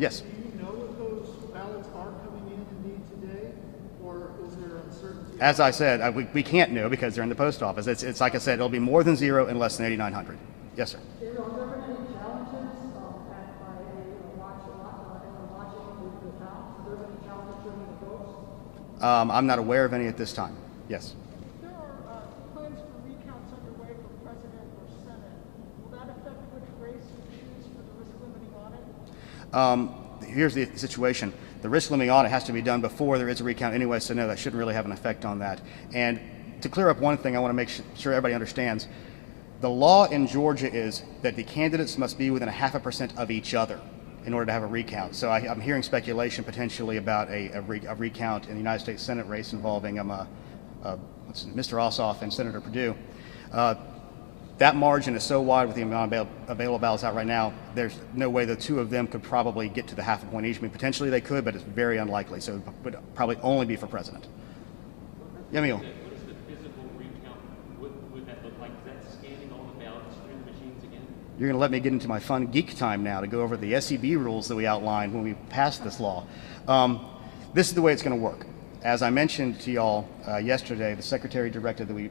Yes. Do you know if those ballots are coming in indeed today, or is there uncertainty? As I said, we can't know because they're in the post office. It's like I said, it'll be more than zero and less than 8,900. Yes, sir. Have there been any challenges by watching the count? Have there been any challenges during the votes? I'm not aware of any at this time. Yes. There are plans for recounts underway for president or senate. Will that affect which race you choose for the risk limiting audit? Here's the situation. The risk limiting audit has to be done before there is a recount anyway, so no, that shouldn't really have an effect on that. And to clear up one thing, I want to make sure everybody understands. The law in Georgia is that the candidates must be within 0.5% of each other in order to have a recount. So I'm hearing speculation potentially about a recount in the United States Senate race involving Mr. Ossoff and Senator Perdue. That margin is so wide with the amount of available ballots out right now, there's no way the two of them could probably get to the 0.5 point each. I mean, potentially they could, but it's very unlikely. So it would probably only be for president. Yeah, Emil. What is the physical recount? What would that look like? Is that scanning all the ballots through the machines again? You're going to let me get into my fun geek time now to go over the SEB rules that we outlined when we passed this law. This is the way it's going to work. As I mentioned to y'all yesterday, the Secretary directed that we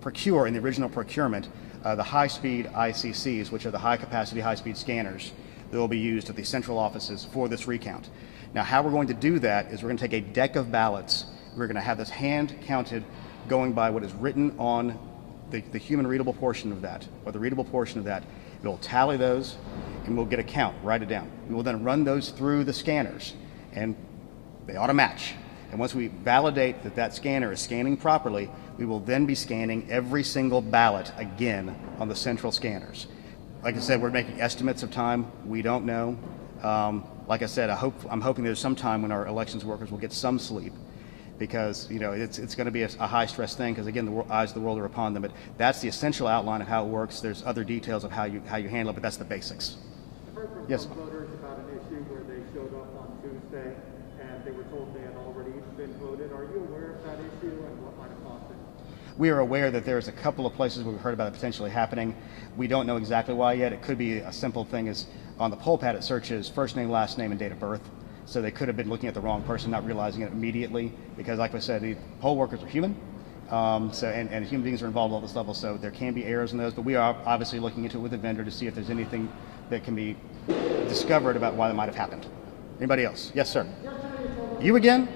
procure in the original procurement the high-speed ICCs, which are the high-capacity, high-speed scanners that will be used at the central offices for this recount. Now, how we're going to do that is we're going to take a deck of ballots. We're going to have this hand-counted going by what is written on the human-readable portion of that, or the readable portion of that. It'll tally those, and we'll get a count, write it down. We will then run those through the scanners, and they ought to match. And once we validate that that scanner is scanning properly, we will then be scanning every single ballot again on the central scanners. Like I said, we're making estimates of time. We don't know. Like I said, I'm hoping there's some time when our elections workers will get some sleep, because it's going to be a high-stress thing, because again, the eyes of the world are upon them. But that's the essential outline of how it works. There's other details of how you handle it, but that's the basics. I've heard from Yes. some voters about an issue where they showed up on Tuesday and they were told they had already been voted. Are you aware of that issue and what might have caused it? We are aware that there's a couple of places where we've heard about it potentially happening. We don't know exactly why yet. It could be a simple thing as on the poll pad it searches first name, last name, and date of birth. So they could have been looking at the wrong person, not realizing it immediately, because like I said, the poll workers are human. And human beings are involved at all this level, so there can be errors in those, but we are obviously looking into it with the vendor to see if there's anything that can be discovered about why that might have happened. Anybody else? Yes, sir. You again?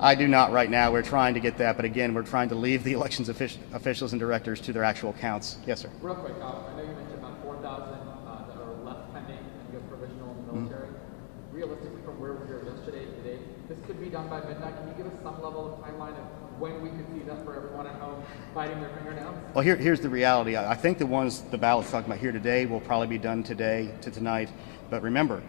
I do not right now. We're trying to get that, but again, we're trying to leave the elections officials and directors to their actual counts. Yes, sir. Real quick, I know you mentioned about 4,000 that are left pending and you have provisional in the military. Realistically, from where we were yesterday to today, this could be done by midnight. Can you give us some level of timeline of when we could see that for everyone at home biting their fingernails? Well, here's the reality. I think the ballots talking about here today will probably be done today to tonight. But remember,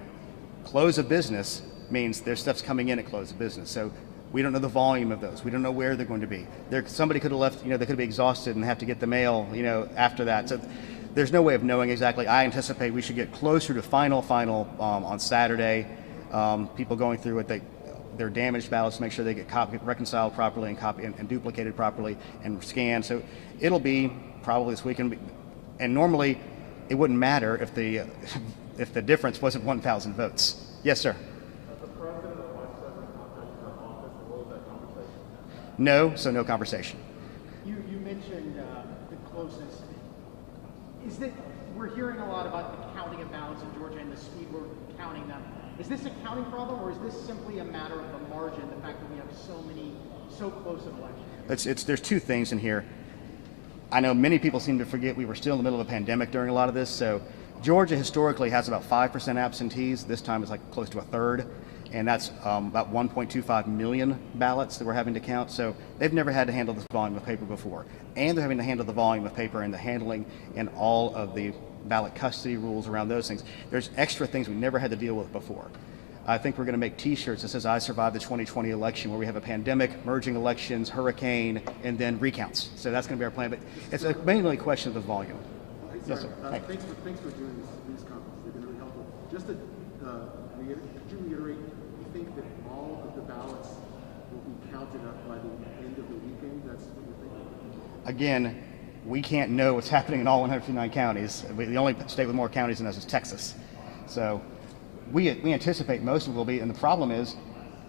close of business means their stuff's coming in at close of business. So we don't know the volume of those. We don't know where they're going to be. Somebody could have left, they could be exhausted and have to get the mail, after that. So there's no way of knowing exactly. I anticipate we should get closer to final on Saturday. People going through it, their damaged ballots, make sure they get reconciled properly and duplicated properly and scanned. So it'll be probably this weekend. And normally it wouldn't matter if the difference wasn't 1,000 votes. Yes, sir. No, so no conversation. You mentioned the closeness. We're hearing a lot about the counting of ballots in Georgia and the speed we're counting them. Is this a counting problem, or is this simply a matter of the margin, the fact that we have so close an election? There's two things in here. I know many people seem to forget we were still in the middle of a pandemic during a lot of this. So Georgia historically has about 5% absentees. This time it's like close to a third. And that's about 1.25 million ballots that we're having to count. So they've never had to handle this volume of paper before. And they're having to handle the volume of paper and the handling and all of the ballot custody rules around those things. There's extra things we never had to deal with before. I think we're going to make T-shirts that says, "I survived the 2020 election," where we have a pandemic, merging elections, hurricane, and then recounts. So that's going to be our plan. But it's mainly a question of the volume. Yes, sir. Thanks for doing these conferences. They've been really helpful. Just to could you reiterate, you think that all of the ballots will be counted up by the end of the weekend? That's what you're thinking? again, we can't know what's happening in all 159 counties. The only state with more counties than us is Texas. So we anticipate most of it will be, and the problem is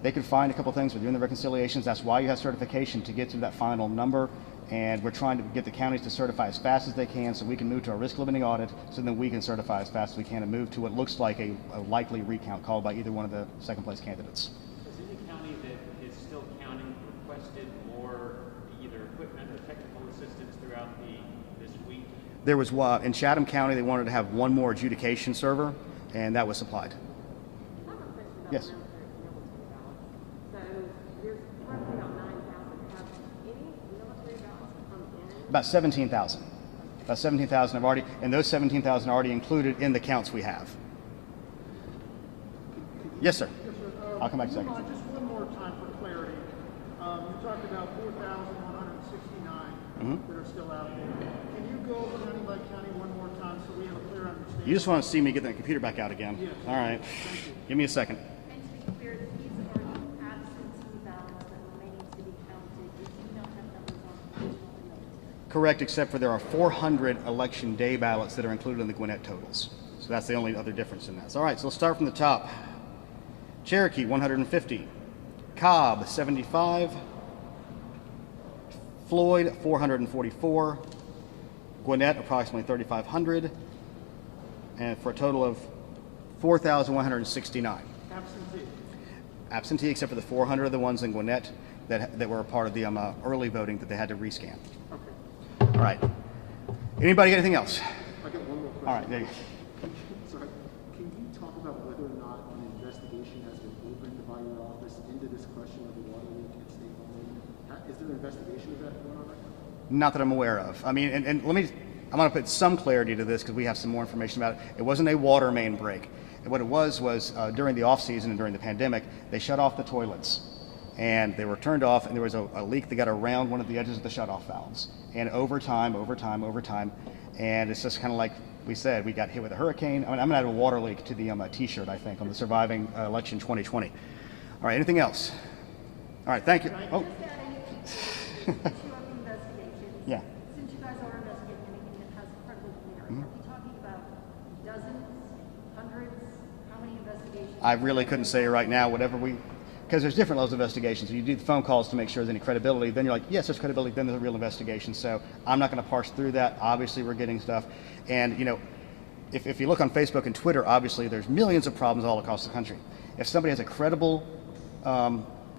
they could find a couple things. We're doing the reconciliations. That's why you have certification, to get to that final number. And we're trying to get the counties to certify as fast as they can so we can move to a risk limiting audit, so then we can certify as fast as we can and move to what looks like a likely recount called by either one of the second place candidates. Has any county that is still counting requested more either equipment or technical assistance throughout this week? There was in Chatham County, they wanted to have one more adjudication server, and that was supplied. I have a question about Yes. military ballots. So there's roughly about 9,000. Have any military ballots come in? About 17,000. About 17,000 have already, and those 17,000 are already included in the counts we have. Yes, sir. I'll come back in a second. Just one more time for clarity. You talked about 4,169 that are still out there. Can you go over county by county one more time so we have a clear understanding? You just want to see me get that computer back out again? Yes. All right. Give me a second. And to be clear, these are absentee ballots that remain to be counted. We do not have numbers on professional and military. Correct, except for there are 400 election day ballots that are included in the Gwinnett totals. So that's the only other difference in that. All right, so let's start from the top. Cherokee, 150. Cobb, 75. Floyd, 444. Gwinnett, approximately 3,500. And for a total of 4,169. Absentee. Absentee, except for the 400 of the ones in Gwinnett that were a part of the early voting that they had to rescan. Okay. All right. Anybody got anything else? I got one more question. All right, there you go. Sorry. Can you talk about whether or not an investigation has been opened by your office into this question of the water leak at State Home? Is there an investigation of that going on right now? Not that I'm aware of. I mean, and let me, I'm going to put some clarity to this because we have some more information about it. It wasn't a water main break. What it was during the off season and during the pandemic, they shut off the toilets. And they were turned off, and there was a leak that got around one of the edges of the shutoff valves. And over time, and it's just kind of like we said, we got hit with a hurricane. I mean, I'm going to add a water leak to the T-shirt, I think, on the surviving election 2020. All right, anything else? All right, thank you. Oh. Issue of investigations. Yeah. Since you guys are investigating anything that has credible merit, are we talking about dozens, hundreds? How many investigations? I really couldn't say right now, because there's different levels of investigations. You do the phone calls to make sure there's any credibility, then you're like, yes, there's credibility, then there's a real investigation. So I'm not going to parse through that. Obviously, we're getting stuff. And, if you look on Facebook and Twitter, obviously there's millions of problems all across the country. If somebody has a credible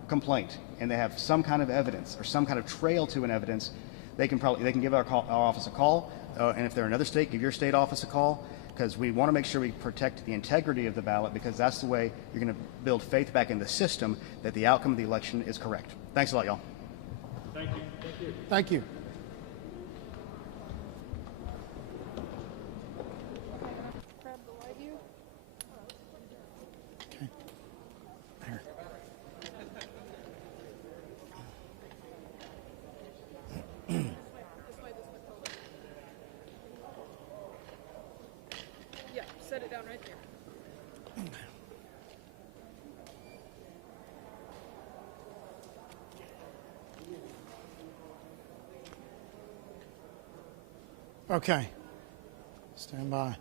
complaint and they have some kind of evidence or some kind of trail to an evidence, they can give our office a call. And if they're in another state, give your state office a call, because we want to make sure we protect the integrity of the ballot, because that's the way you're going to build faith back in the system that the outcome of the election is correct. Thanks a lot, y'all. Thank you. Thank you. Thank you. Grab the light here. Okay. There. Yeah, set it down right there. Okay. Stand by.